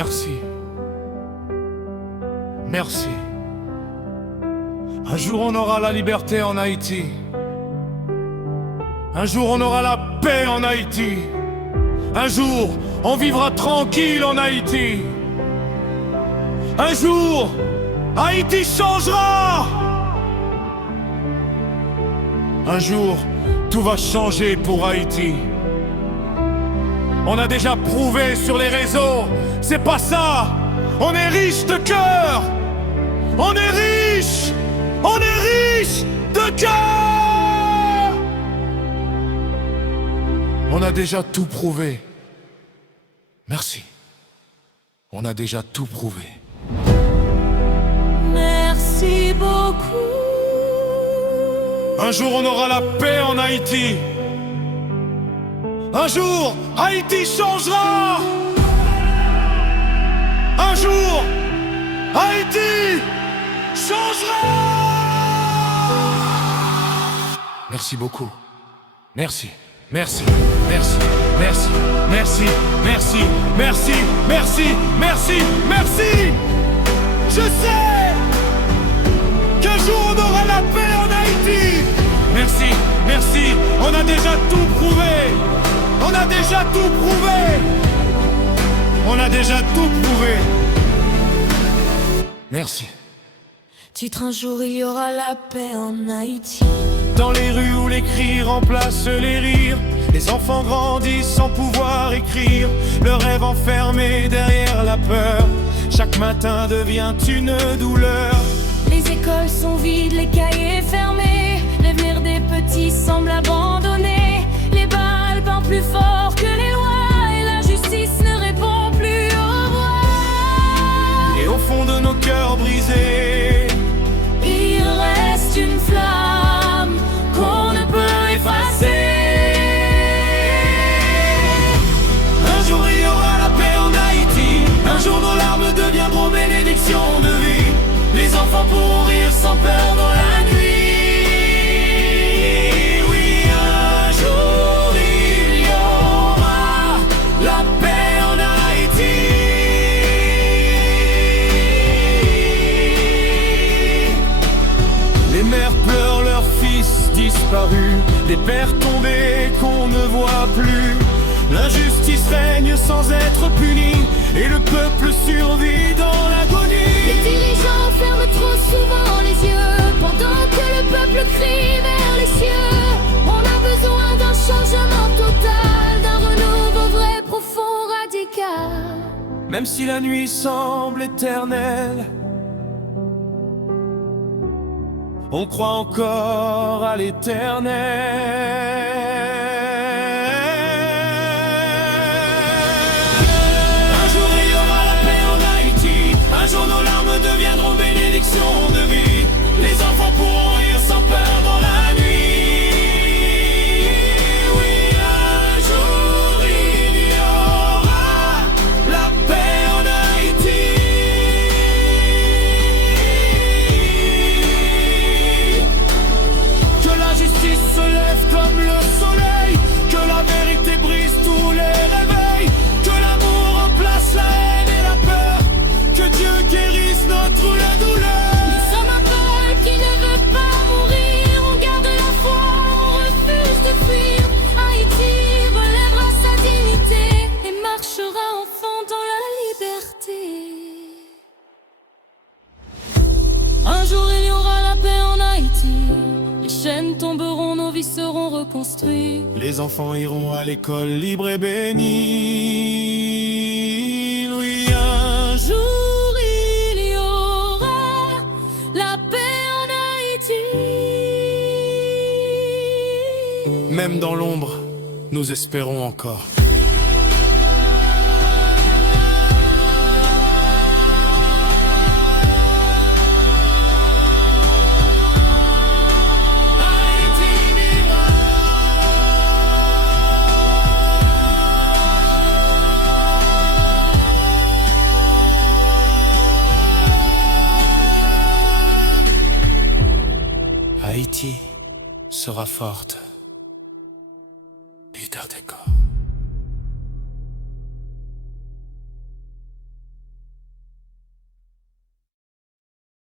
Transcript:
Merci. Merci. Un jour on aura la liberté en Haïti. Un jour on aura la paix en Haïti. Un jour on vivra tranquille en Haïti. Un jour Haïti changera. Un jour tout va changer pour Haïti. On a déjà prouvé sur les réseaux, c'est pas ça. On est riche de cœur. On est riche. On est riche de cœur. On a déjà tout prouvé. Merci. On a déjà tout prouvé. Merci beaucoup. Un jour on aura la paix en Haïti. Un jour Haïti changera. Un jour Haïti changera. Merci beaucoup. Merci. Merci. Merci. Merci. Merci. Merci. Merci. Merci. Merci. Merci. Je sais qu'un jour on aura la paix en Haïti. Merci. Merci. On a déjà tout prouvé. On a déjà tout prouvé. On a déjà tout prouvé. Merci. Titre un jour il y aura la paix en Haïti. Dans les rues où les cris remplacent les rires, les enfants grandissent sans pouvoir écrire, le rêve enfermé derrière la peur. Chaque matin devient une douleur. Les écoles sont vides, les cahiers fermés, l'avenir des petits semble abandonné. Les balles parlent plus fort que les lois et la justice ne répond plus aux voix. Et au fond de nos cœurs brisés, il reste une flamme qu'on ne peut effacer. un jour il y aura la paix en Haïti. Un jour nos larmes deviendront bénédictions de vie. Les enfants pourront rire sans peur dans la nuit. Oui, un jour il y aura la paix en Haïti. Les mères pleurent leurs fils disparus, des pères tombés qu'on ne voit plus. L'injustice règne sans être punie et le peuple survit dans l'agonie. Les dirigeants ferment trop souvent les yeux pendant que le peuple crie vers les cieux. On a besoin d'un changement total, d'un renouveau vrai, profond, radical. Même si la nuit semble éternelle, on croit encore à l'éternel. Un jour il y aura la paix en Haïti. Un jour nos larmes deviendront bénédictions de vie. Les enfants pourront rire sans peur dans la nuit. Oui, un jour il y aura la paix en Haïti. Que la justice se lève comme le soleil, que la vérité brise tous les réveils, que l'amour remplace la haine et la peur, que Dieu guérisse notre douleur. Nous sommes un peuple qui ne veut pas mourir. On garde la foi, on refuse de fuir. Haïti relèvera sa dignité et marchera enfin dans la liberté. Un jour il y aura la paix en Haïti. Les chaînes tomberont, nos vies seront reconstruites. Les enfants iront à l'école libre et bénis. Oui, un jour. Jour il y aura la paix en Haïti. Même dans l'ombre, nous espérons encore. Haïti vivra. Haïti sera forte. Peter Deco.